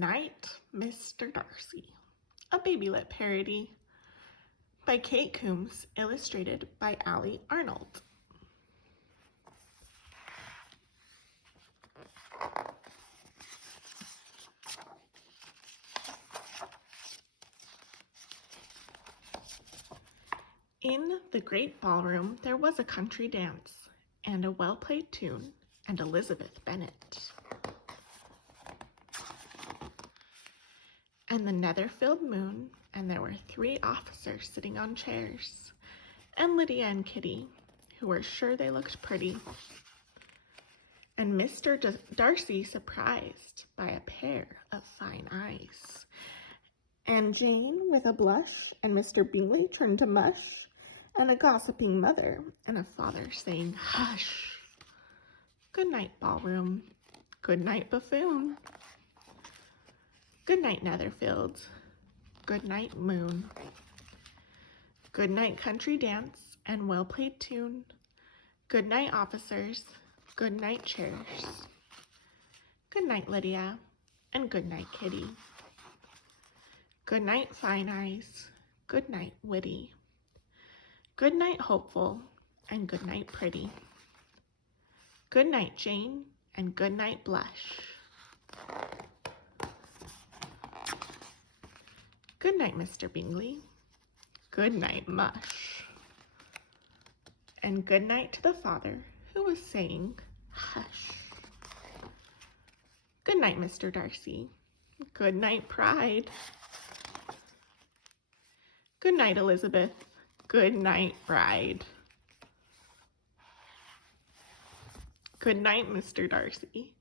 Goodnight Mr. Darcy, a BabyLit parody by Kate Coombs, illustrated by Allie Arnold. In the great ballroom there was a country dance, and a well-played tune, and Elizabeth Bennett. And the Netherfield moon, and there were 3 officers sitting on chairs, and Lydia and Kitty, who were sure they looked pretty, and Mr. Darcy surprised by a pair of fine eyes, and Jane with a blush, and Mr. Bingley turned to mush, and a gossiping mother, and a father saying hush. Good night, ballroom. Good night, buffoon. Good night, Netherfield. Good night, moon. Good night, country dance and well-played tune. Good night, officers. Good night, chairs. Good night, Lydia, and good night, Kitty. Good night, fine eyes. Good night, witty. Good night, hopeful, and good night, pretty. Good night, Jane, and good night, blush. Good night, Mr. Bingley. Good night, mush. And good night to the father, who was saying hush. Good night, Mr. Darcy. Good night, pride. Good night, Elizabeth. Good night, bride. Good night, Mr. Darcy.